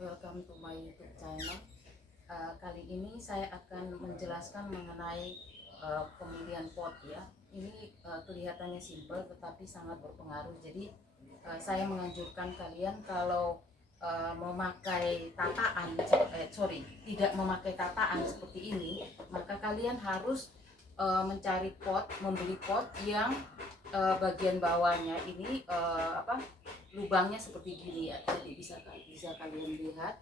welcome to my YouTube channel. Kali ini saya akan menjelaskan mengenai pemilihan pot ya. Ini kelihatannya simpel tetapi sangat berpengaruh. Jadi saya menganjurkan kalian kalau memakai tataan, tidak memakai tataan seperti ini, maka kalian harus mencari pot, membeli pot yang bagian bawahnya ini lubangnya seperti gini ya. Jadi bisa kalian lihat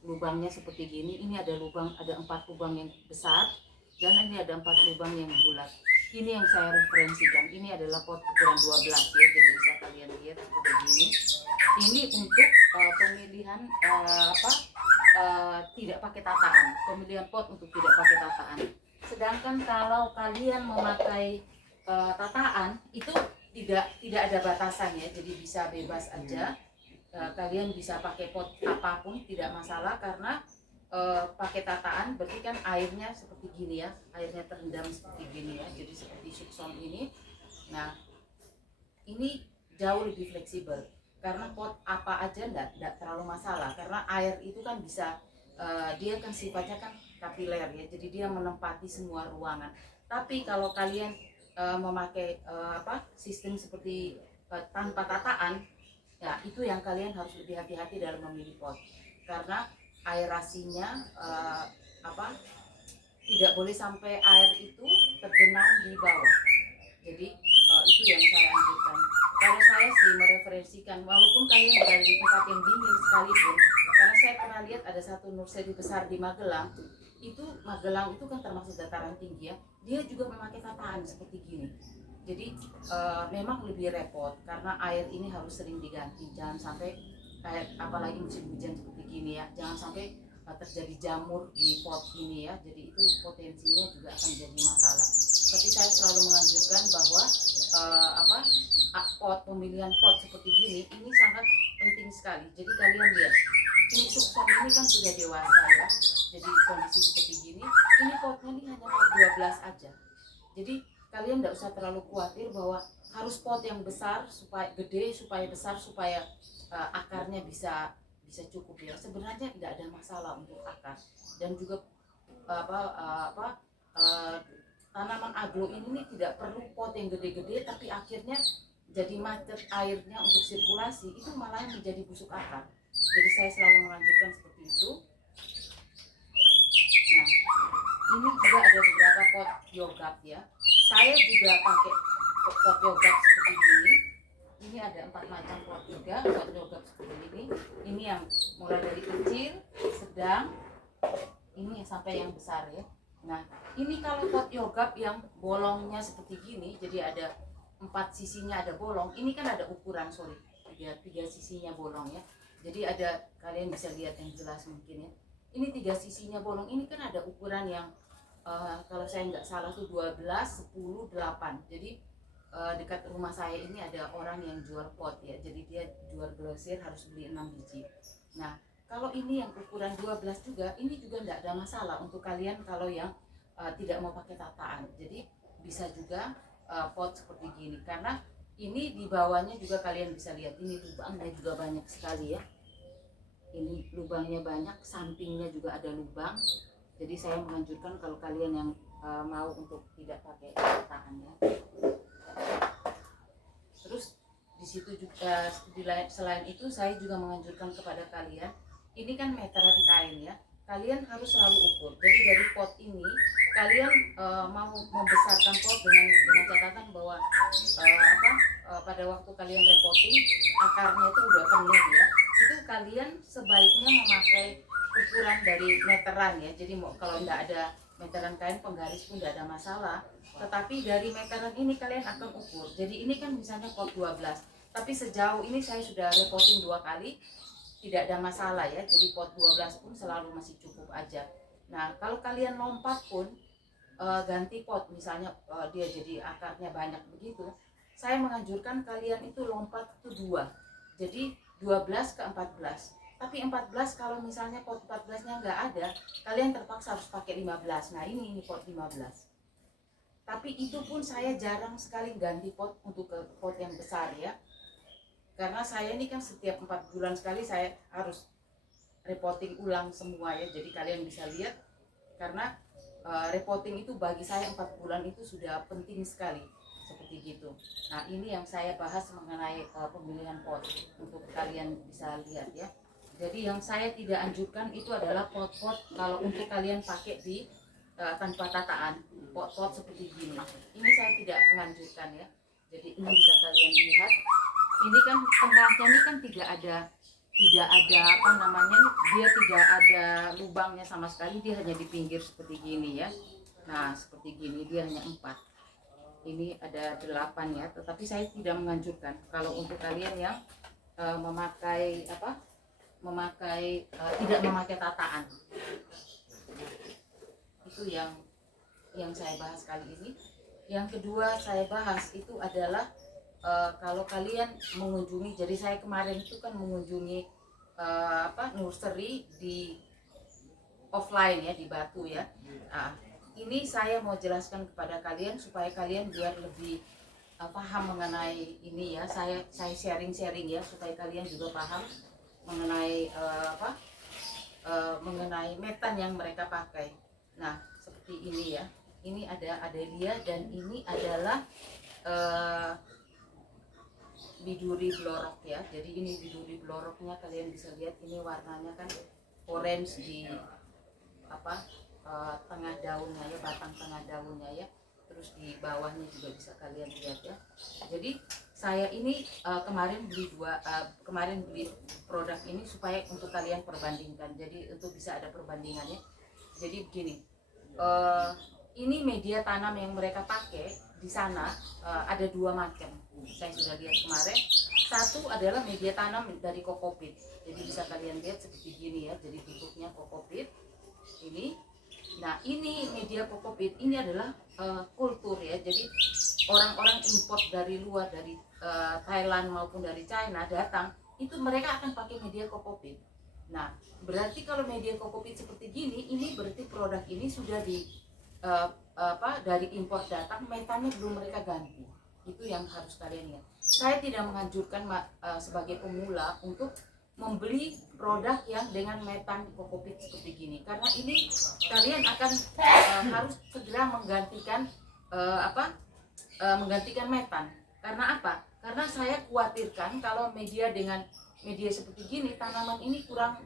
lubangnya seperti gini. Ini ada 4 lubang yang besar dan ini ada 4 lubang yang bulat. Ini yang saya referensikan. Ini adalah pot ukuran 12 ya. Jadi bisa kalian lihat seperti gini. Ini untuk pemilihan tidak pakai tataan. Pemilihan pot untuk tidak pakai tataan. Sedangkan kalau kalian memakai tataan itu tidak ada batasannya, jadi bisa bebas aja. Kalian bisa pakai pot apapun tidak masalah, karena pakai tataan berarti kan airnya seperti gini ya, airnya terendam seperti gini ya, jadi seperti sukson ini. Nah ini jauh lebih fleksibel karena pot apa aja enggak terlalu masalah, karena air itu kan bisa dia kan sifatnya kan kapiler ya, jadi dia menempati semua ruangan. Tapi kalau kalian memakai sistem seperti tanpa tataan, ya itu yang kalian harus lebih hati-hati dalam memilih pot, karena aerasinya tidak boleh sampai air itu tergenang di bawah. Jadi itu yang saya anjurkan. Kalau saya sih mereferensikan, walaupun kalian berada di tempat yang dingin sekalipun, karena saya pernah lihat ada satu nursery besar di Magelang. Magelang itu kan termasuk dataran tinggi ya, dia juga memakai tataan seperti gini. Jadi memang lebih repot karena air ini harus sering diganti. Jangan sampai apalagi musim hujan seperti gini ya, jangan sampai terjadi jamur di pot ini ya. Jadi itu potensinya juga akan jadi masalah. Tapi saya selalu menganjurkan bahwa pemilihan pot seperti gini ini sangat penting sekali. Jadi kalian lihat, ini sukson ini kan sudah dewasa ya. Jadi kondisi seperti gini, ini potnya ini hanya pot 12 aja. Jadi kalian tidak usah terlalu khawatir bahwa harus pot yang besar supaya gede, supaya besar, supaya akarnya bisa cukup ya. Sebenarnya tidak ada masalah untuk akar, dan juga tanaman aglo ini tidak perlu pot yang gede-gede, tapi akhirnya jadi macet airnya untuk sirkulasi, itu malah menjadi busuk akar. Jadi saya selalu menganjurkan seperti itu. Nah, ini juga ada beberapa pot yogurt ya. Saya juga pakai pot yogurt seperti ini. Ini ada 4 macam pot juga, pot yogurt seperti ini. Ini yang mulai dari kecil, sedang, ini sampai yang besar ya. Nah, ini kalau pot yogurt yang bolongnya seperti gini, jadi ada 4 sisinya ada bolong. Ini kan ada ukuran, tiga sisinya bolong ya. Jadi kalian bisa lihat yang jelas mungkin ya. Ini 3 sisinya bolong. Ini kan ada ukuran yang kalau saya nggak salah tuh 12, 10, 8. Jadi dekat rumah saya ini ada orang yang jual pot ya. Jadi dia jual grosir, harus beli 6 biji. Nah, kalau ini yang ukuran 12 juga, ini juga nggak ada masalah untuk kalian kalau yang tidak mau pakai tataan. Jadi bisa juga pot seperti gini, karena ini di bawahnya juga kalian bisa lihat, ini lubangnya juga banyak sekali ya. Ini lubangnya banyak, sampingnya juga ada lubang. Jadi saya menganjurkan kalau kalian yang mau untuk tidak pakai tataan ya. Terus di situ juga selain itu saya juga menganjurkan kepada kalian, ini kan meteran kain ya, kalian harus selalu ukur. Jadi dari pot ini kalian mau membesarkan pot dengan catatan bahwa pada waktu kalian repotting akarnya itu udah penuh ya, itu kalian sebaiknya memakai ukuran dari meteran ya. Jadi kalau tidak ada meteran kain penggaris pun tidak ada masalah, tetapi dari meteran ini kalian akan ukur. Jadi ini kan misalnya pot 12, tapi sejauh ini saya sudah repotting 2 kali, tidak ada masalah ya. Jadi pot 12 pun selalu masih cukup aja. Nah, kalau kalian lompat pun ganti pot, misalnya dia jadi akarnya banyak begitu, saya menganjurkan kalian itu lompat itu 2. Jadi 12 ke 14. Tapi 14 kalau misalnya pot 14-nya nggak ada, kalian terpaksa harus pakai 15. Nah, ini pot 15. Tapi itu pun saya jarang sekali ganti pot untuk ke pot yang besar ya. Karena saya ini kan setiap 4 bulan sekali saya harus repotting ulang semua ya, jadi kalian bisa lihat karena repotting itu bagi saya 4 bulan itu sudah penting sekali seperti gitu. Nah ini yang saya bahas mengenai pemilihan pot untuk kalian bisa lihat ya. Jadi yang saya tidak anjurkan itu adalah pot-pot kalau untuk kalian pakai di tanpa tataan, pot-pot seperti gini. Ini saya tidak menganjurkan ya. Jadi ini bisa kalian lihat. Ini kan tengahnya ini kan tidak ada apa namanya, dia tidak ada lubangnya sama sekali, dia hanya di pinggir seperti gini ya. Nah seperti gini, dia hanya 4, ini ada 8 ya, tetapi saya tidak menganjurkan kalau untuk kalian yang memakai apa, tidak memakai tataan. Itu yang saya bahas kali ini. Yang kedua saya bahas itu adalah kalau kalian mengunjungi, jadi saya kemarin itu kan mengunjungi nursery di offline ya, di Batu ya. Nah, ini saya mau jelaskan kepada kalian supaya kalian biar lebih paham mengenai ini ya. Saya sharing ya supaya kalian juga paham mengenai mengenai metan yang mereka pakai. Nah seperti ini ya, ini ada Adelia dan ini adalah biduri blorok ya. Jadi ini biduri bloroknya, kalian bisa lihat ini warnanya kan orange di tengah daunnya ya, batang tengah daunnya ya. Terus di bawahnya juga bisa kalian lihat ya. Jadi saya ini kemarin beli produk ini supaya untuk kalian perbandingkan. Jadi untuk bisa ada perbandingannya. Jadi begini, ini media tanam yang mereka pakai di sana ada 2 macam. Saya sudah lihat kemarin. Satu adalah media tanam dari kokopit. Jadi bisa kalian lihat seperti gini ya. Jadi bentuknya kokopit ini. Nah ini media kokopit ini adalah kultur ya. Jadi orang-orang import dari luar, dari Thailand maupun dari China datang, itu mereka akan pakai media kokopit. Nah berarti kalau media kokopit seperti gini, ini berarti produk ini sudah dari impor datang, metannya belum mereka ganti. Itu yang harus kalian lihat. Saya tidak menganjurkan sebagai pemula untuk membeli produk yang dengan metan kokopit seperti gini, karena ini kalian akan harus segera menggantikan menggantikan metan. Karena apa? Karena saya khawatirkan kalau media seperti gini, tanaman ini kurang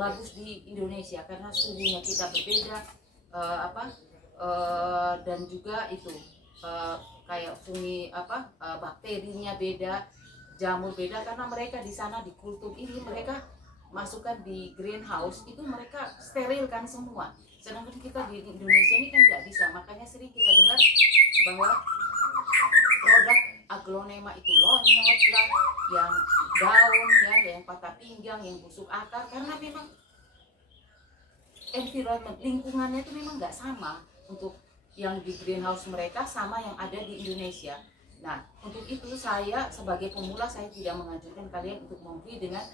bagus di Indonesia karena suhunya kita berbeda, dan juga itu kayak fungi bakterinya beda, jamur beda, karena mereka di sana di kultur ini mereka masukkan di greenhouse itu mereka sterilkan semua, sedangkan kita di Indonesia ini kan nggak bisa. Makanya sering kita dengar bahwa produk aglonema itu lonyot lah, yang daun ya, yang patah pinggang, yang busuk akar, karena memang environment, lingkungannya itu memang nggak sama untuk yang di greenhouse mereka sama yang ada di Indonesia. Nah untuk itu saya sebagai pemula saya tidak menganjurkan kalian untuk membeli dengan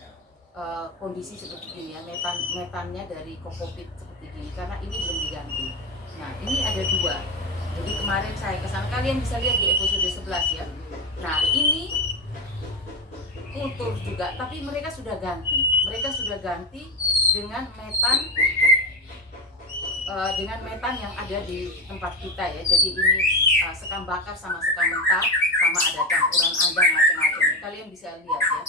kondisi seperti ini ya, metannya dari kokopit seperti ini, karena ini belum diganti. Nah ini ada 2. Jadi kemarin saya kesana, kalian bisa lihat di episode 11 ya. Nah ini kultur juga, tapi mereka sudah ganti dengan metan yang ada di tempat kita ya. Jadi ini sekam bakar sama sekam mentah, sama ada campuran andang macam-macam. Kalian bisa lihat ya.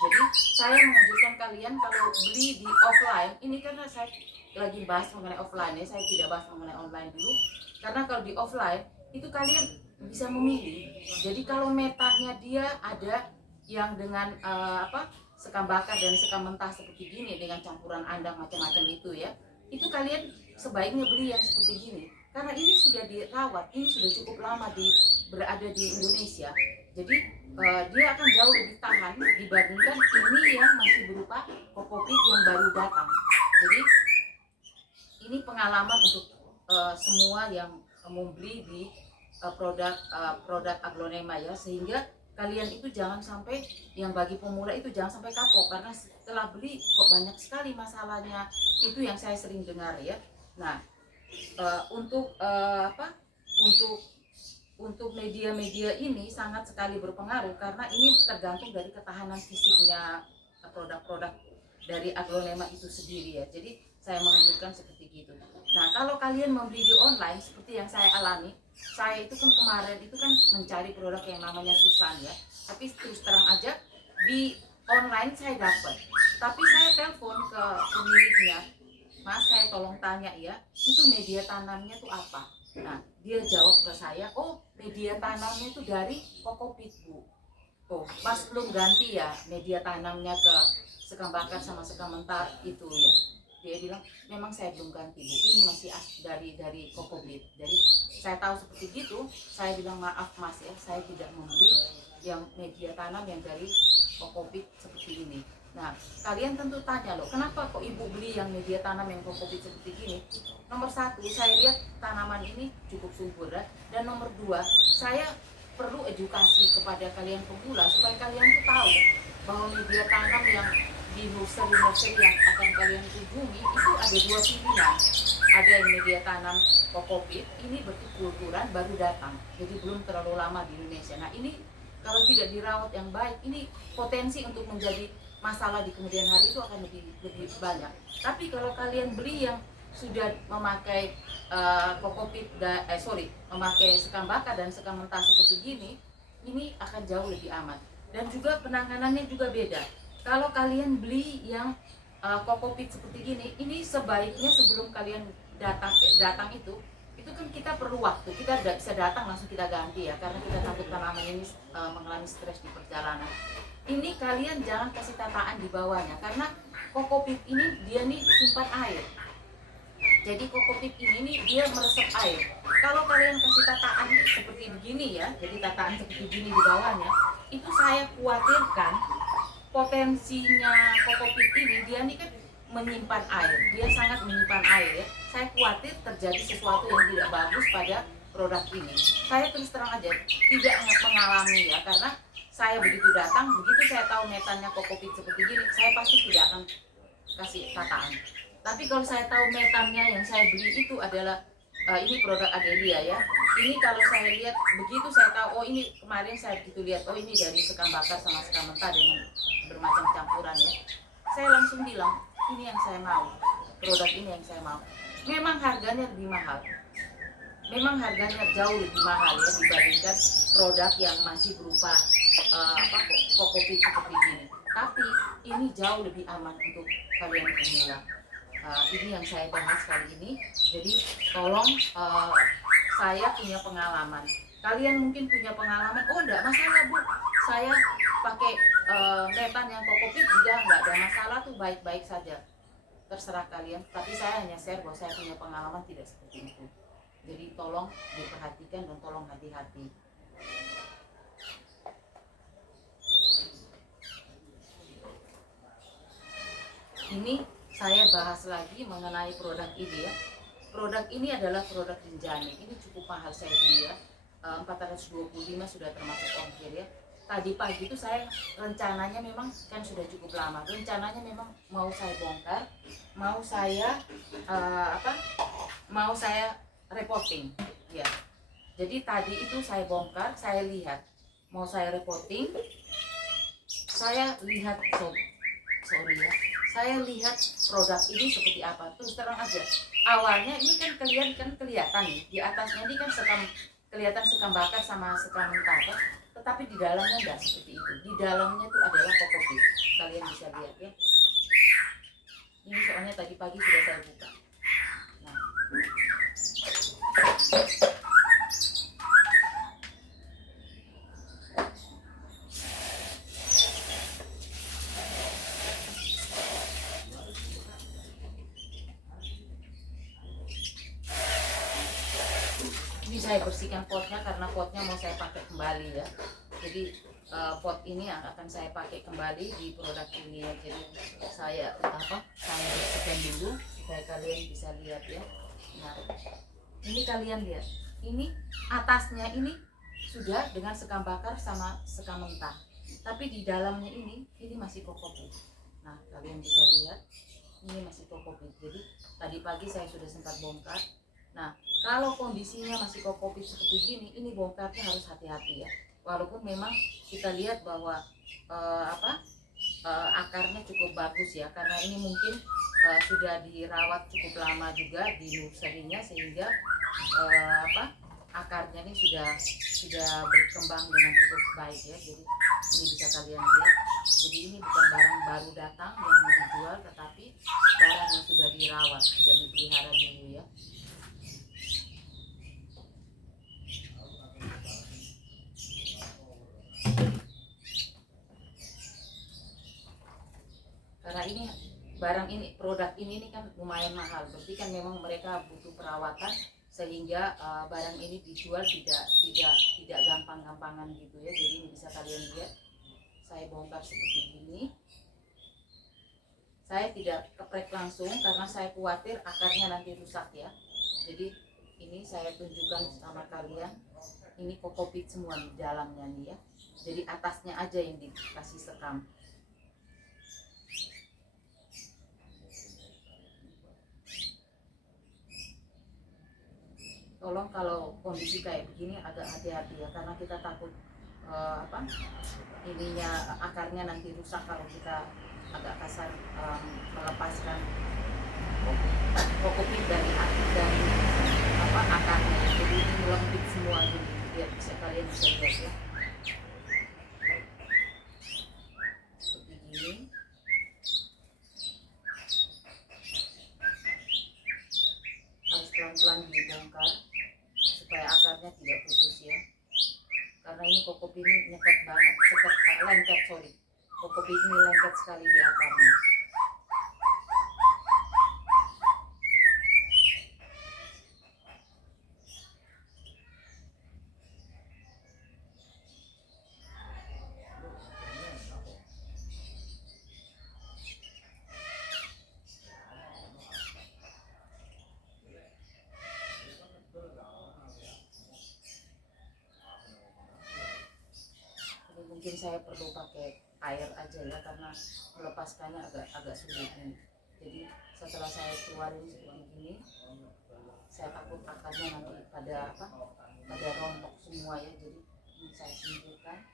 Jadi saya menganjurkan kalian kalau beli di offline, ini karena saya lagi bahas mengenai offline ya, saya tidak bahas mengenai online dulu. Karena kalau di offline itu kalian bisa memilih. Jadi kalau metannya dia ada yang dengan sekam bakar dan sekam mentah seperti gini dengan campuran andang macam-macam itu ya, itu kalian sebaiknya beli yang seperti gini, karena ini sudah dirawat, ini sudah cukup lama berada di Indonesia. Jadi dia akan jauh lebih tahan dibandingkan ini yang masih berupa kokopit yang baru datang. Jadi ini pengalaman untuk semua yang membeli di produk aglonema ya, sehingga kalian itu jangan sampai, yang bagi pemula itu jangan sampai kapok, karena setelah beli kok banyak sekali masalahnya. Itu yang saya sering dengar ya. Nah untuk media-media ini sangat sekali berpengaruh, karena ini tergantung dari ketahanan fisiknya produk-produk dari aglonema itu sendiri ya. Jadi saya menunjukkan seperti gitu. Nah, kalau kalian membeli di online seperti yang saya alami, saya itu kan kemarin itu kan mencari produk yang namanya Susan ya. Tapi terus terang aja di online saya dapat. Tapi saya telepon ke pemiliknya, Mas, saya tolong tanya ya, itu media tanamnya tuh apa? Nah, dia jawab ke saya, oh media tanamnya itu dari Kokopit, Bu. Oh, Mas belum ganti ya media tanamnya ke sekam bakar sama sekam mentah itu ya. Dia bilang, memang saya belum ganti, Bu. Ini masih dari Kokopit. Jadi saya tahu seperti itu, saya bilang maaf Mas ya, saya tidak membeli yang media tanam yang dari Kokopit seperti ini. Nah, kalian tentu tanya loh, kenapa kok ibu beli yang media tanam yang Kokopit seperti gini? Nomor satu, saya lihat tanaman ini cukup subur ya. Dan nomor dua, saya perlu edukasi kepada kalian pemula supaya kalian tuh tahu bahwa media tanam yang di nursery yang akan kalian kunjungi itu ada dua pilihan. Ada yang media tanam Kokopit, ini berkulturan baru datang, jadi belum terlalu lama di Indonesia. Nah, ini kalau tidak dirawat yang baik, ini potensi untuk menjadi masalah di kemudian hari itu akan lebih banyak. Tapi kalau kalian beli yang sudah memakai Kokopit memakai sekam bakar dan sekam mentah seperti gini, ini akan jauh lebih aman. Dan juga penanganannya juga beda. Kalau kalian beli yang Kokopit seperti gini, ini sebaiknya sebelum kalian datang itu kan kita perlu waktu. Kita tidak bisa datang langsung kita ganti ya, karena kita takut tanaman ini mengalami stres di perjalanan. Ini kalian jangan kasih tataan di bawahnya, karena Kokopit ini dia nih simpan air. Jadi Kokopit ini nih dia meresap air. Kalau kalian kasih tataan seperti begini ya, jadi tataan seperti gini di bawahnya, itu saya khawatirkan potensinya Kokopit ini dia nih kan menyimpan air, dia sangat menyimpan air ya. Saya khawatir terjadi sesuatu yang tidak bagus pada produk ini. Saya terus terang aja tidak mengalami ya, karena saya begitu datang, begitu saya tahu metannya Kokopit seperti gini, saya pasti tidak akan kasih tataan. Tapi kalau saya tahu metannya yang saya beli itu adalah ini produk Adelia ya. Ini kalau saya lihat begitu saya tahu, oh ini kemarin saya begitu lihat, oh ini dari sekam bakar sama sekam mentah dengan bermacam campuran ya. Saya langsung bilang, ini yang saya mau, produk ini yang saya mau. Memang harganya lebih mahal, memang harganya jauh lebih mahal ya dibandingkan produk yang masih berupa Kokopit seperti ini. Tapi ini jauh lebih aman untuk kalian pemula. Ini yang saya bahas kali ini. Jadi tolong, saya punya pengalaman. Kalian mungkin punya pengalaman, oh enggak masalah Bu, saya pakai metan yang Kokopit juga enggak ada masalah tuh, baik-baik saja. Terserah kalian, tapi saya hanya share bahwa saya punya pengalaman tidak seperti itu. Jadi tolong diperhatikan dan tolong hati-hati. Ini saya bahas lagi mengenai produk ini ya. Produk ini adalah produk Rinjani. Ini cukup mahal saya beli ya. 425 sudah termasuk ongkir ya. Tadi pagi itu saya rencananya memang kan sudah cukup lama. Rencananya memang mau saya bongkar, mau saya mau saya reporting ya. Jadi tadi itu saya bongkar, saya lihat mau saya reporting, saya lihat sorry ya, saya lihat produk ini seperti apa. Terus terang aja, awalnya ini kan kelihatan nih di atasnya ini kan kelihatan sekam bakar sama sekam mentah, tetapi di dalamnya enggak seperti itu. Di dalamnya itu adalah Kokopit, kalian bisa lihat ya. Ini soalnya tadi pagi sudah saya buka. Nah, ini saya bersihkan potnya karena potnya mau saya pakai kembali ya. Jadi pot ini yang akan saya pakai kembali di produk ini ya. Jadi saya bersihkan dulu supaya kalian bisa lihat ya. Nah, ini kalian lihat, ini atasnya ini sudah dengan sekam bakar sama sekam mentah, tapi di dalamnya ini masih Kokopit. Nah, kalian bisa lihat ini masih Kokopit. Jadi tadi pagi saya sudah sempat bongkar. Nah, kalau kondisinya masih Kokopit seperti gini, ini bongkarnya harus hati-hati ya. Walaupun memang kita lihat bahwa akarnya cukup bagus ya, karena ini mungkin sudah dirawat cukup lama juga di nursery-nya, sehingga akarnya ini sudah berkembang dengan cukup baik ya. Jadi ini bisa kalian lihat, jadi ini bukan barang baru datang yang dijual, tetapi barang yang sudah dirawat, sudah dipelihara dulu ya. Karena ini barang ini, produk ini kan lumayan mahal, berarti kan memang mereka butuh perawatan, sehingga barang ini dijual tidak gampang-gampangan gitu ya. Jadi ini bisa kalian lihat, saya bongkar seperti ini. Saya tidak keprek langsung karena saya khawatir akarnya nanti rusak ya. Jadi ini saya tunjukkan sama kalian, ini kokopit semua di dalamnya nih ya. Jadi atasnya aja yang dikasih sekam. Tolong kalau kondisi kayak begini agak hati-hati ya, karena kita takut ininya, akarnya nanti rusak kalau kita agak kasar melepaskan kokopit dari akarnya. Jadi ini melembik semua gini, biar bisa kalian bisa lihat ya, seperti gini. Harus pelan-pelan dibongkar supaya akarnya tidak putus ya, karena ini kokopit ini lengket banget, kokopit ini lengket sekali di akarnya. Mungkin saya perlu pakai air aja ya, karena melepaskannya agak sulit nih. Jadi setelah saya keluarin seperti ini, saya takut akarnya nanti pada rontok semua ya. Jadi ini saya singkirkan.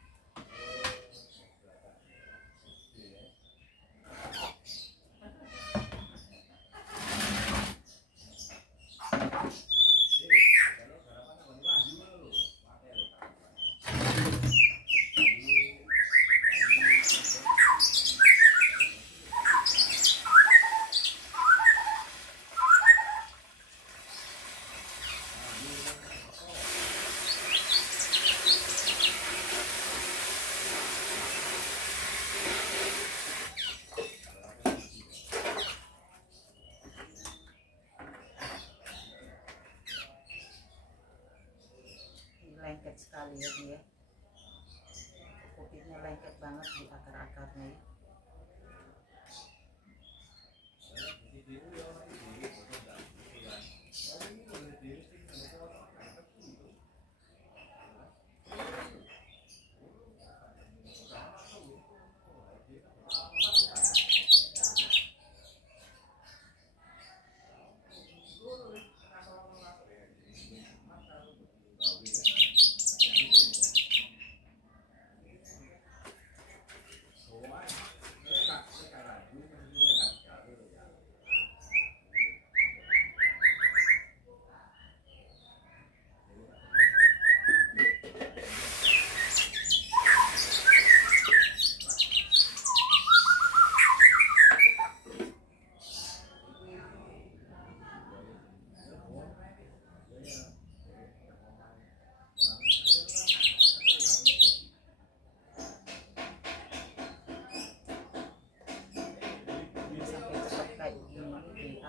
Lengket sekali ya dia, kokopitnya lengket banget di akar-akarnya ya.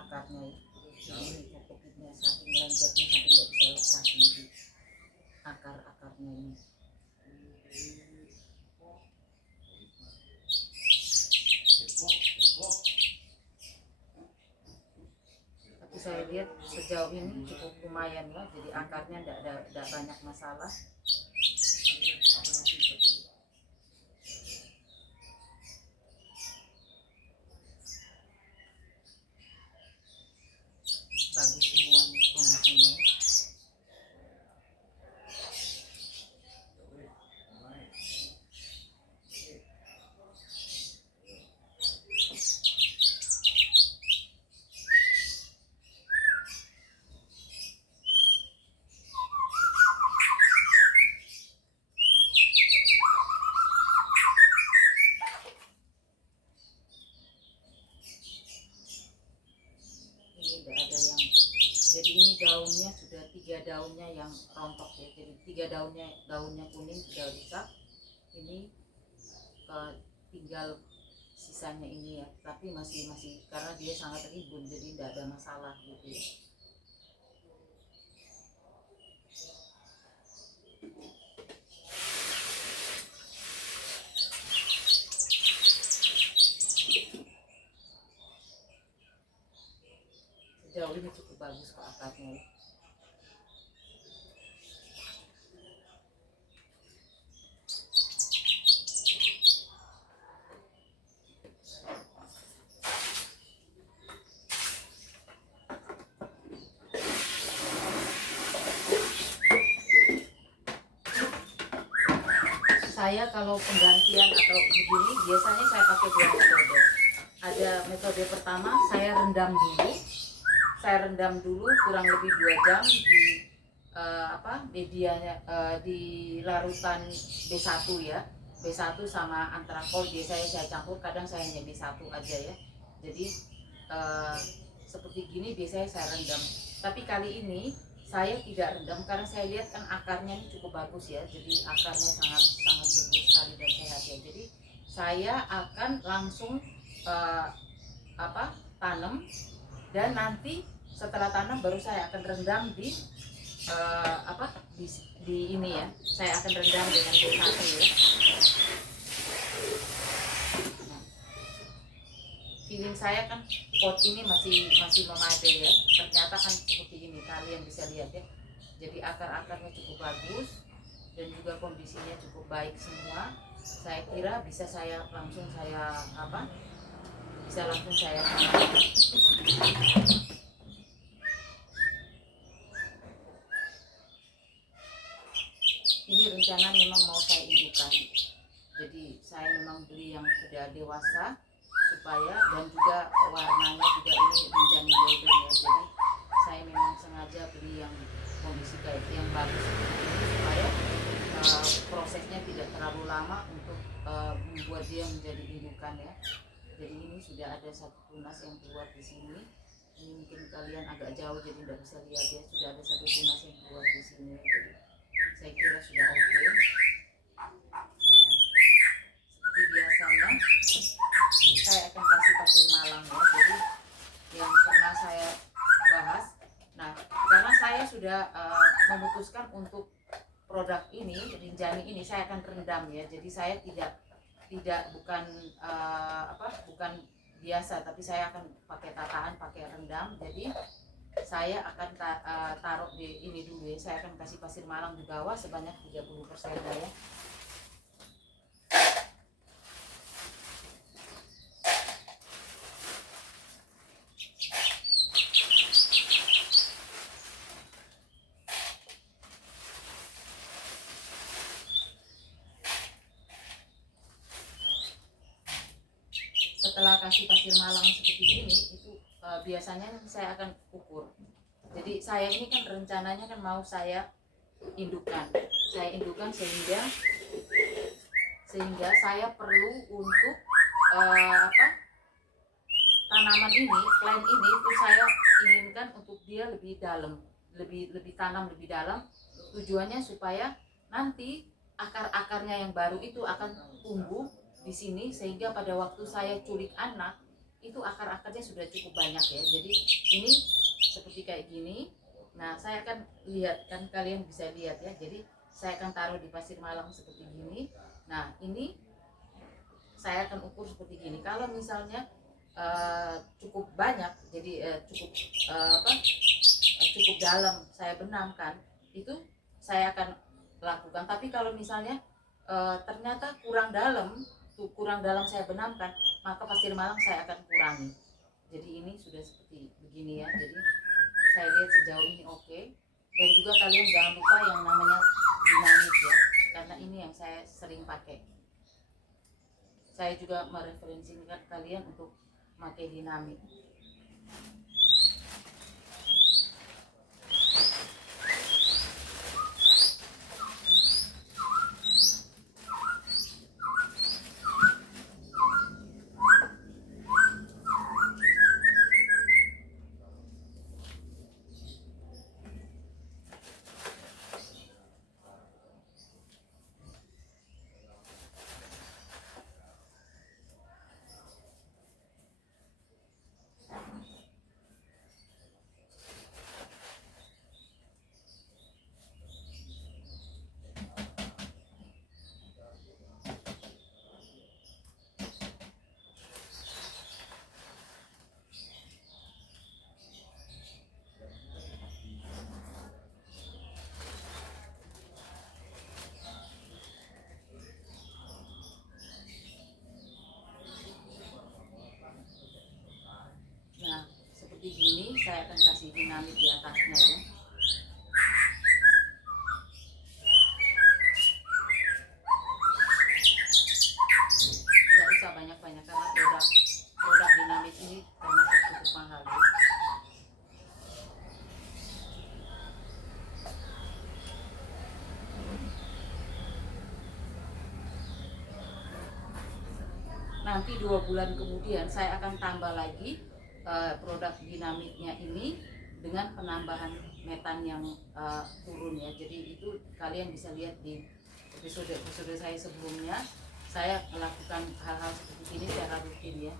Akarnya ini kokopitnya saking lengketnya sampai nggak bisa lepas di akar-akarnya ini. Tapi saya lihat sejauh ini cukup lumayan ya, jadi akarnya tidak banyak masalah. Bagus semua nih kondisinya. ini daunnya sudah 3 daunnya yang rontok ya, jadi 3 daunnya kuning sudah rusak. Ini tinggal sisanya ini ya, tapi masih karena dia sangat rimbun jadi tidak ada masalah gitu ya. Sejauh ini cukup bagus kok akarnya. Saya kalau penggantian atau begini biasanya saya pakai 2 metode. Ada metode pertama, saya rendam dulu kurang lebih 2 jam di medianya, di larutan B1 ya, B1 sama antrakol. Biasanya saya campur, kadang saya hanya B1 aja ya. Jadi seperti gini biasanya saya rendam, tapi kali ini saya tidak rendam karena saya lihat kan akarnya ini cukup bagus ya, jadi akarnya sangat subur sekali dan sehat ya. Jadi saya akan langsung tanam, dan nanti setelah tanam baru saya akan rendam di ini ya, saya akan rendam dengan B1 ya. Nah, feeling saya kan pot ini masih memadai ya, ternyata kan seperti ini, kalian bisa lihat ya. Jadi akar-akarnya cukup bagus dan juga kondisinya cukup baik semua. Saya kira bisa langsung saya ini rencana memang mau saya indukan, jadi saya memang beli yang sudah dewasa supaya, dan juga warnanya juga ini Rinjani Golden ya, jadi saya memang sengaja beli yang kondisi kayak yang bagus seperti ini supaya prosesnya tidak terlalu lama untuk membuat dia menjadi indukan ya. Jadi ini sudah ada 1 tunas yang keluar di sini. Ini mungkin kalian agak jauh jadi tidak bisa lihat ya, sudah ada 1 tunas yang keluar di sini. Jadi saya kira sudah oke. Nah, seperti biasanya saya akan kasih pasir malang ya, jadi yang pernah saya bahas. Nah, karena saya sudah memutuskan untuk produk ini, Rinjani ini saya akan rendam ya, jadi saya bukan biasa, tapi saya akan pakai tataan, pakai rendam. Jadi saya akan taruh di ini dulu ya, saya akan kasih pasir malang di bawah sebanyak 30% ya. Setelah kasih pasir malang seperti ini, itu biasanya saya akan ukur. Jadi saya ini kan rencananya kan mau saya indukan sehingga saya perlu untuk tanaman ini, plant ini itu saya inginkan untuk dia lebih dalam, lebih tanam lebih dalam. Tujuannya supaya nanti akar-akarnya yang baru itu akan tumbuh di sini, sehingga pada waktu saya culik anak itu akar-akarnya sudah cukup banyak ya. Jadi ini seperti kayak gini. Nah, saya akan lihat, kan kalian bisa lihat ya. Jadi saya akan taruh di pasir malang seperti gini. Nah, ini saya akan ukur seperti gini. Kalau misalnya cukup banyak, jadi cukup dalam saya benamkan, itu saya akan lakukan. Tapi kalau misalnya ternyata kurang dalam saya benamkan, maka pasir malang saya akan kurangi. Jadi ini sudah seperti begini ya. Jadi saya lihat sejauh ini oke. Dan juga kalian jangan lupa yang namanya dinamit ya, karena ini yang saya sering pakai. Saya juga mereferensikan kalian untuk pakai dinamit. saya akan kasih dinamit di atasnya ya. Nggak usah banyak-banyak karena produk dinamit ini termasuk cukup mahal ya. Nanti 2 bulan kemudian saya akan tambah lagi produk dinamitnya ini dengan penambahan metan yang turun ya. Jadi itu kalian bisa lihat di episode saya sebelumnya, saya melakukan hal-hal seperti ini secara rutin ya.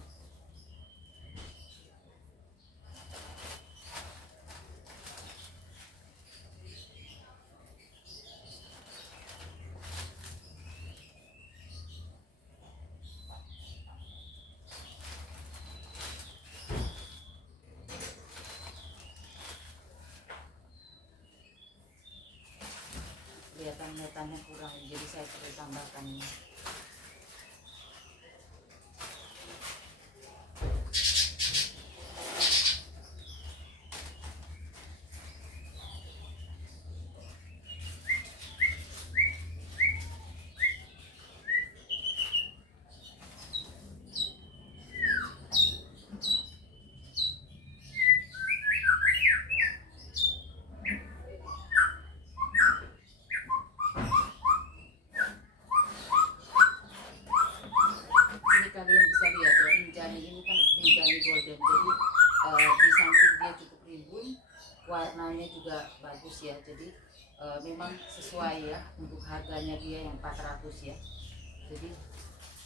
Kelihatan metannya kurang, jadi saya perlu tambahkan ini. Kalian bisa lihat ya, rinjani ini kan rinjani golden, jadi di samping dia cukup rimbun, warnanya juga bagus ya, jadi memang sesuai ya untuk harganya dia yang 400 ya. Jadi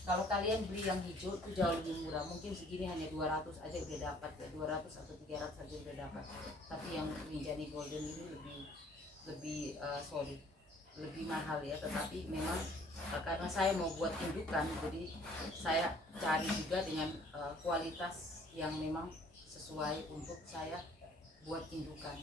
kalau kalian beli yang hijau itu jauh lebih murah, mungkin segini hanya 200 aja udah dapat ya, 200 atau 300 aja udah dapat. Tapi yang rinjani golden ini lebih mahal ya, tetapi memang karena saya mau buat indukan, jadi saya cari juga dengan kualitas yang memang sesuai untuk saya buat indukan.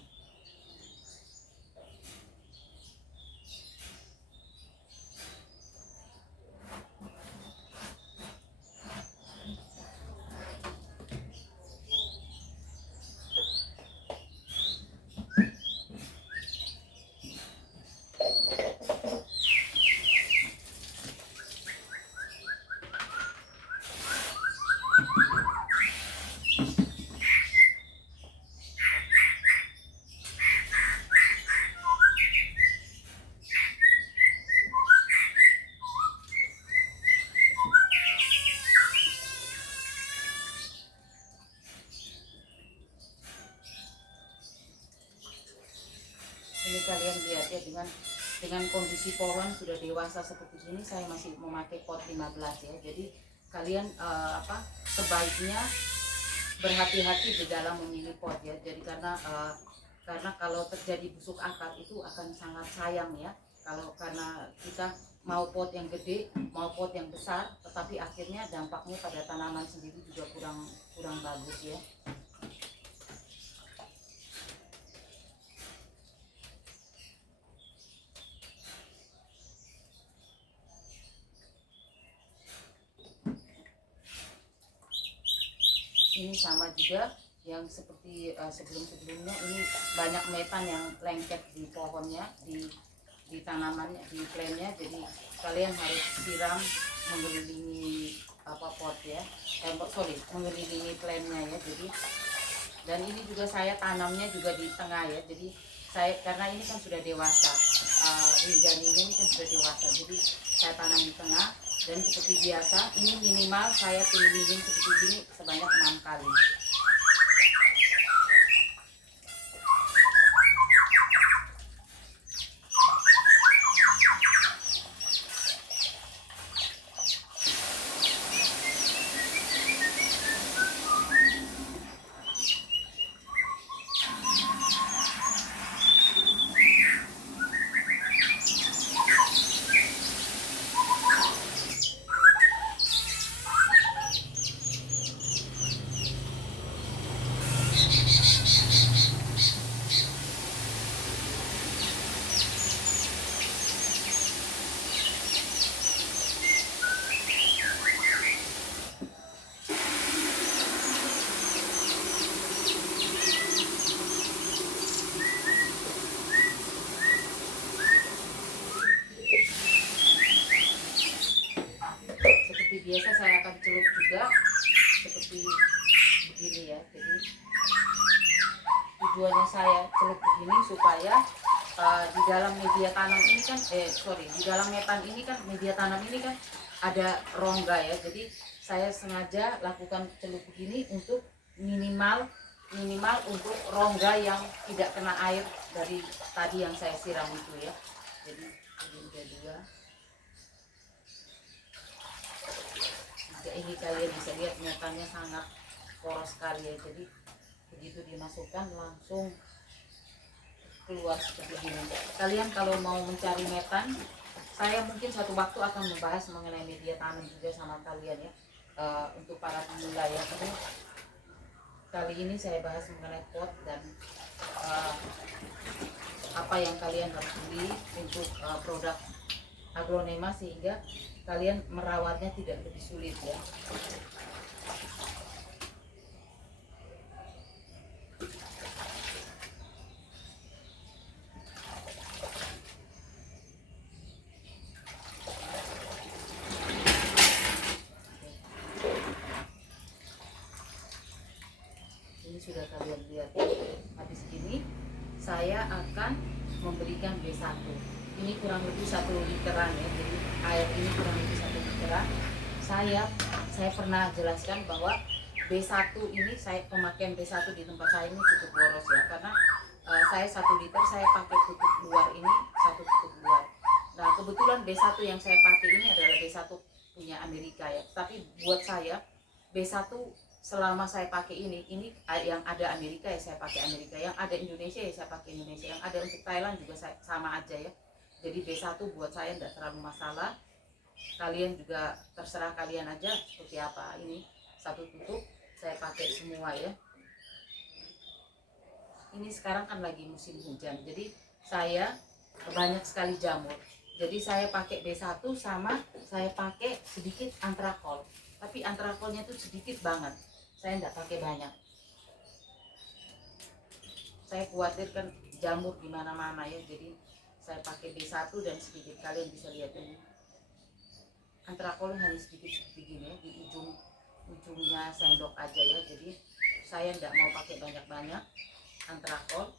Ini kalian lihat ya, dengan kondisi pohon sudah dewasa seperti ini, saya masih memakai pot 15 ya. Jadi kalian sebaiknya berhati-hati di dalam memilih pot ya. Jadi karena kalau terjadi busuk akar itu akan sangat sayang ya. Karena kita mau pot yang gede, mau pot yang besar, tetapi akhirnya dampaknya pada tanaman sendiri juga kurang bagus ya. Ini sama juga yang seperti sebelum-sebelumnya, ini banyak metan yang lengket di pohonnya, di tanamannya, di plannya. Jadi kalian harus siram mengelilingi pot ya, mengelilingi plannya ya. Jadi dan ini juga saya tanamnya juga di tengah ya. Jadi karena ini kan sudah dewasa, rinjaninya ini kan sudah dewasa, jadi saya tanam di tengah. Dan seperti biasa, ini minimal saya kelilingin seperti ini sebanyak 6 kali. begini ya. Jadi tujuannya saya celup begini supaya di dalam media tanam ini kan di dalam metan ini kan, media tanam ini kan ada rongga ya. Jadi saya sengaja lakukan celup begini untuk minimal untuk rongga yang tidak kena air dari tadi yang saya siram itu ya. Jadi ini udah dua. Ini kalian bisa lihat metannya sangat poros sekali ya. Jadi begitu dimasukkan langsung keluar seperti ini. Kalian kalau mau mencari metan, saya mungkin suatu waktu akan membahas mengenai media tanam juga sama kalian ya, untuk para pemula ya. Tapi kali ini saya bahas mengenai pot dan apa yang kalian harus beli untuk produk aglonema sehingga kalian merawatnya tidak lebih sulit ya. Ini sudah kalian lihat. Habis ini saya akan memberikan B1. Ini kurang lebih 1 literan ya. Jadi air ini kurang lebih 1 literan. Saya pernah jelaskan bahwa B1 ini, saya pemakaian B1 di tempat saya ini cukup boros ya, karena saya 1 liter saya pakai tutup luar ini, 1 tutup luar. Nah kebetulan B1 yang saya pakai ini adalah B1 punya Amerika ya. Tapi buat saya B1 selama saya pakai ini yang ada Amerika ya saya pakai Amerika, yang ada Indonesia ya saya pakai Indonesia, yang ada untuk Thailand juga sama aja ya. Jadi B1 buat saya tidak terlalu masalah. Kalian juga terserah kalian aja seperti apa. Ini 1 tutup saya pakai semua ya. Ini sekarang kan lagi musim hujan, jadi saya banyak sekali jamur. Jadi saya pakai B1 sama saya pakai sedikit antrakol. Tapi antrakolnya itu sedikit banget. Saya tidak pakai banyak. Saya khawatirkan jamur di mana-mana ya. Jadi saya pakai B1 dan sedikit. Kalian bisa lihat ini. Antrakol hanya sedikit seperti gini ya, di ujungnya sendok aja ya. Jadi saya tidak mau pakai banyak-banyak antrakol.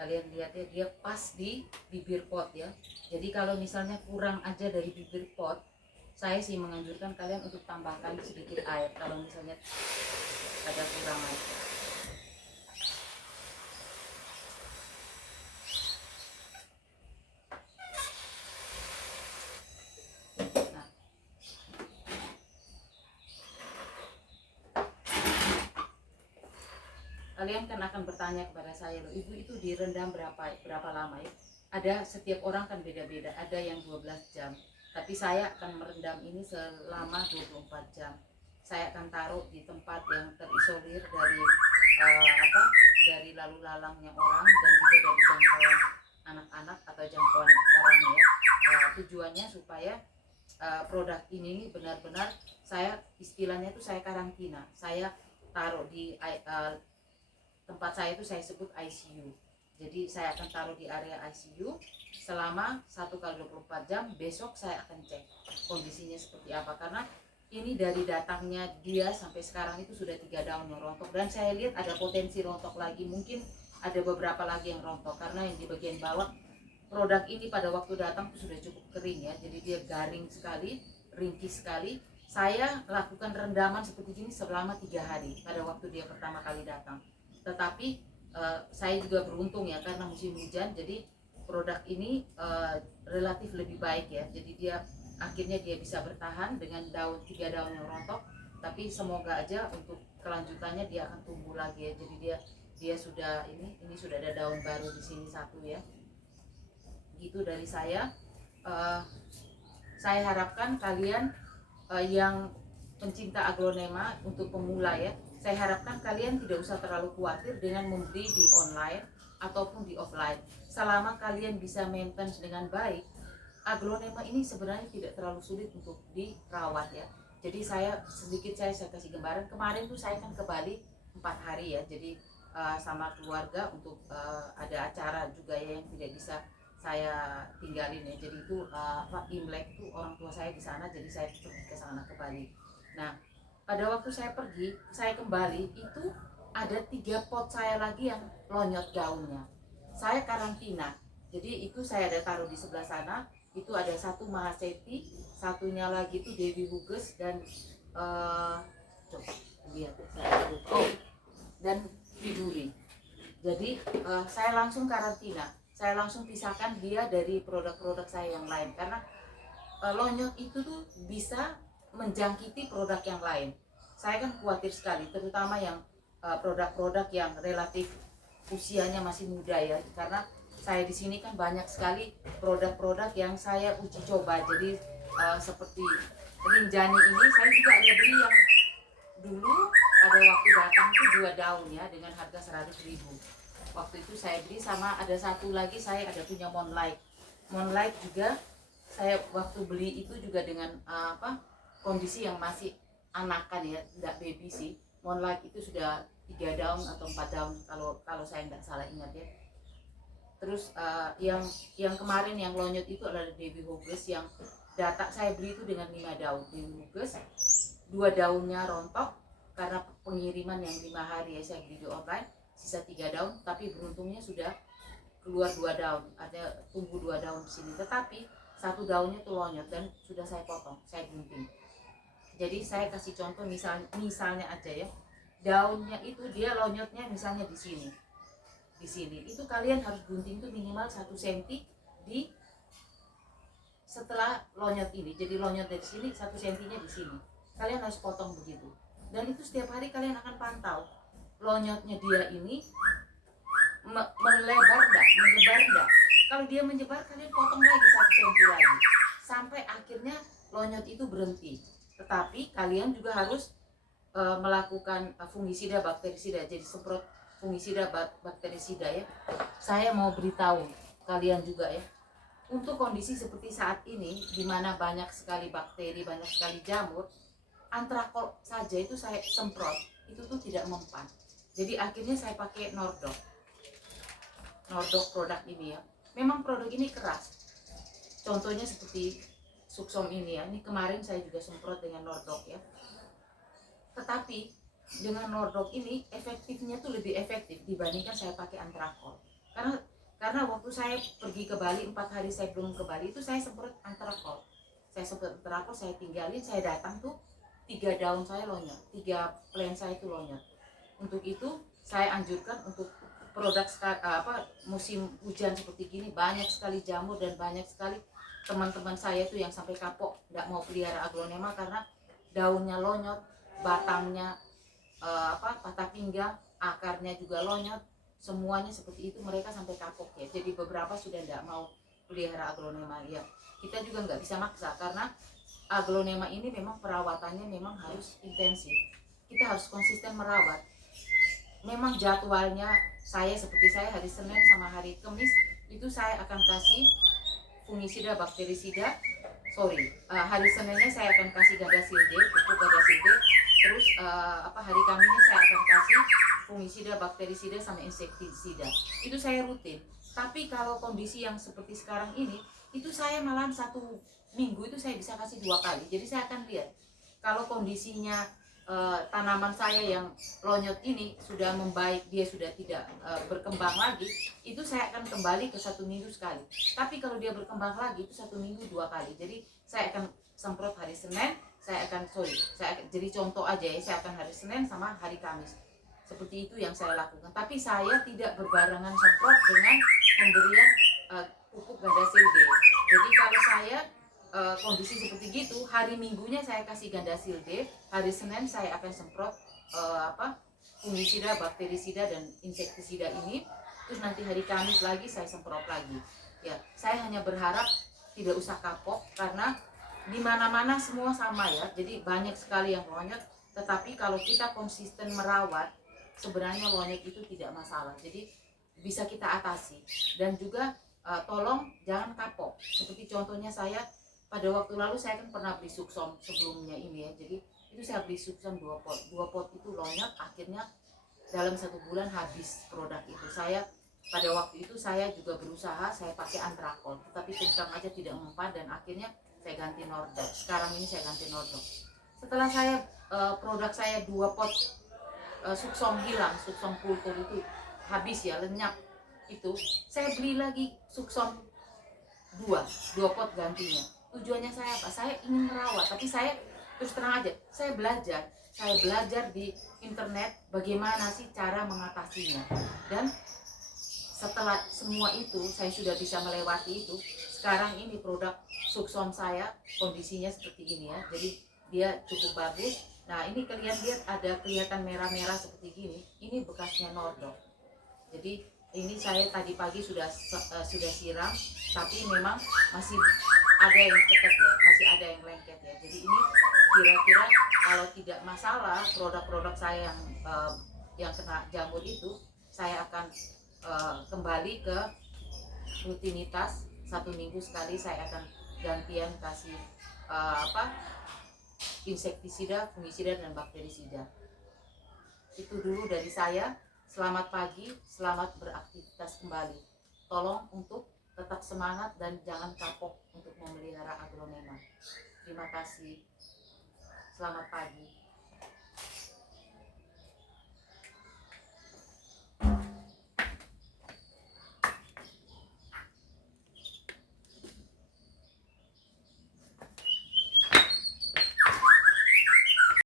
Kalian lihat ya, dia pas di bibir pot ya. Jadi kalau misalnya kurang aja dari bibir pot, saya sih menganjurkan kalian untuk tambahkan sedikit air kalau misalnya ada kurangan. Nah, kalian kan akan bertanya kepada saya, loh ibu itu direndam berapa lama ya? Ada, setiap orang kan beda-beda, ada yang 12 jam, tapi saya akan merendam ini selama 24 jam. Saya akan taruh di tempat yang terisolir dari lalu lalangnya orang dan juga dari jangkauan anak-anak atau jangkauan orang ya. Tujuannya supaya produk ini benar-benar saya, istilahnya itu saya karantina. Saya taruh di tempat saya itu saya sebut ICU. Jadi saya akan taruh di area ICU selama 1x24 jam. Besok saya akan cek kondisinya seperti apa, karena ini dari datangnya dia sampai sekarang itu sudah 3 daun yang rontok, dan saya lihat ada potensi rontok lagi, mungkin ada beberapa lagi yang rontok karena yang di bagian bawah produk ini pada waktu datang itu sudah cukup kering ya. Jadi dia garing sekali, ringkih sekali. Saya lakukan rendaman seperti ini selama 3 hari pada waktu dia pertama kali datang. Tetapi saya juga beruntung ya, karena musim hujan jadi produk ini relatif lebih baik ya. Jadi dia akhirnya dia bisa bertahan dengan 3 daun yang rontok. Tapi semoga aja untuk kelanjutannya dia akan tumbuh lagi ya. Jadi dia sudah ini sudah ada daun baru di sini 1 ya. Gitu dari saya. Saya harapkan kalian yang pencinta aglonema untuk pemula ya, saya harapkan kalian tidak usah terlalu khawatir dengan membeli di online ataupun di offline. Selama kalian bisa maintenance dengan baik, aglonema ini sebenarnya tidak terlalu sulit untuk dirawat ya. Jadi saya kasih gambaran. Kemarin tuh saya kan ke Bali 4 hari ya, jadi sama keluarga untuk ada acara juga ya yang tidak bisa saya tinggalin ya. Jadi itu Imlek tuh orang tua saya di sana, jadi saya pergi ke sana ke Bali. Nah, pada waktu saya pergi, saya kembali itu ada 3 pot saya lagi yang lonyot daunnya. Saya karantina, jadi itu saya ada taruh di sebelah sana. Itu ada satu Mahaseti, satunya lagi itu Dewi Huges dan lihat dan Widuri. Jadi saya langsung karantina, saya langsung pisahkan dia dari produk-produk saya yang lain karena lonyot itu tuh bisa menjangkiti produk yang lain. Saya kan khawatir sekali, terutama yang produk-produk yang relatif usianya masih muda ya, karena saya di sini kan banyak sekali produk-produk yang saya uji coba. Jadi seperti Rinjani ini saya juga ada beli yang dulu pada waktu datang tuh 2 daun ya dengan harga 100.000. Waktu itu saya beli, sama ada satu lagi saya ada punya Moonlight juga. Saya waktu beli itu juga dengan kondisi yang masih anakan ya, tidak baby sih. Moonlight itu sudah 3 daun atau 4 daun kalau saya tidak salah ingat ya. Terus yang kemarin yang lonyot itu adalah Dewi Huges yang data saya beli itu dengan 5 daun. Dewi Huges 2 daunnya rontok karena pengiriman yang 5 hari ya, saya beli di online, sisa 3 daun, tapi beruntungnya sudah keluar 2 daun, ada tumbuh 2 daun di sini, tetapi 1 daunnya tuh lonyot dan sudah saya potong, saya gunting. Jadi saya kasih contoh misalnya aja ya, daunnya itu dia lonyotnya misalnya di sini itu kalian harus gunting tuh minimal 1 cm di setelah lonyot ini. Jadi lonyot dari sini 1 cm-nya di sini, kalian harus potong begitu. Dan itu setiap hari kalian akan pantau lonyotnya dia ini melebar enggak, menyebar enggak. Kalau dia menyebar, kalian potong lagi 1 cm lagi sampai akhirnya lonyot itu berhenti. Tetapi kalian juga harus melakukan fungisida bakterisida, jadi semprot fungisida bakterisida ya. Saya mau beritahu kalian juga ya, untuk kondisi seperti saat ini di mana banyak sekali bakteri, banyak sekali jamur, antrakol saja itu saya semprot itu tuh tidak mempan. Jadi akhirnya saya pakai Nordok produk ini ya. Memang produk ini keras, contohnya seperti Suksom ini ya, ini kemarin saya juga semprot dengan Nordok ya. Tetapi dengan Nordok ini efektifnya tuh lebih efektif dibandingkan saya pakai antrakol. Karena waktu saya pergi ke Bali 4 hari saya belum ke Bali itu saya semprot antrakol. Saya tinggalin, saya datang tuh 3 daun saya lonyot, 3 plant saya itu lonyot. Untuk itu saya anjurkan untuk produk musim hujan seperti gini, banyak sekali jamur dan banyak sekali teman-teman saya tuh yang sampai kapok nggak mau pelihara aglonema karena daunnya lonyot, batangnya patah pinggang, akarnya juga lonyot, semuanya seperti itu, mereka sampai kapok ya. Jadi beberapa sudah nggak mau pelihara aglonema ya. Kita juga nggak bisa maksa karena aglonema ini memang perawatannya memang harus intensif. Kita harus konsisten merawat. Memang jadwalnya saya seperti saya hari Senin sama hari Kamis itu saya akan kasih fungisida bakterisida. Hari Seninnya saya akan kasih Gardasil-D, pupuk Gardasil-D. Terus hari Kamisnya saya akan kasih fungisida bakterisida sama insektisida. Itu saya rutin. Tapi kalau kondisi yang seperti sekarang ini, itu saya malam 1 minggu itu saya bisa kasih 2 kali. Jadi saya akan lihat kalau kondisinya tanaman saya yang lonyot ini sudah membaik, dia sudah tidak berkembang lagi, itu saya akan kembali ke 1 minggu sekali. Tapi kalau dia berkembang lagi itu 1 minggu 2 kali. Jadi saya akan semprot hari Senin, jadi contoh aja ya, saya akan hari Senin sama hari Kamis. Seperti itu yang saya lakukan. Tapi saya tidak berbarengan semprot dengan pemberian pupuk Gardasil-D. Jadi kalau saya kondisi seperti gitu, hari Minggunya saya kasih Gardasil-D, hari Senin saya akan semprot fungisida, bakterisida dan insektisida ini. Terus nanti hari Kamis lagi saya semprot lagi. Ya, saya hanya berharap tidak usah kapok karena di mana-mana semua sama ya. Jadi banyak sekali yang monyet, tetapi kalau kita konsisten merawat, sebenarnya monyet itu tidak masalah. Jadi bisa kita atasi. Dan juga tolong jangan kapok. Seperti contohnya saya pada waktu lalu saya kan pernah beli suksom sebelumnya ini ya. Jadi itu saya beli suksom 2 pot. 2 pot itu lonyet, akhirnya dalam 1 bulan habis produk itu. Saya pada waktu itu saya juga berusaha, saya pakai antrakol, tetapi terus aja tidak mempan dan akhirnya saya ganti Nordok. Sekarang ini saya ganti Nordok. Setelah saya produk saya 2 pot suksom hilang, suksom kultur itu habis ya, lenyap itu, saya beli lagi suksom dua pot gantinya. Tujuannya saya apa? Saya ingin merawat, tapi saya terus terang aja, saya belajar di internet bagaimana sih cara mengatasinya. Dan setelah semua itu saya sudah bisa melewati itu, sekarang ini produk suksom saya kondisinya seperti ini ya. Jadi dia cukup bagus. Nah ini kalian lihat ada kelihatan merah-merah seperti gini, ini bekasnya Nordok. Jadi ini saya tadi pagi sudah siram, tapi memang masih ada yang tetap ya, masih ada yang lengket ya. Jadi ini kira-kira kalau tidak masalah produk-produk saya yang kena jamur itu, saya akan kembali ke rutinitas 1 minggu sekali saya akan gantian kasih insektisida, fungisida dan bakterisida. Itu dulu dari saya. Selamat pagi, selamat beraktivitas kembali. Tolong untuk tetap semangat dan jangan kapok untuk memelihara aglonema. Terima kasih. Selamat pagi.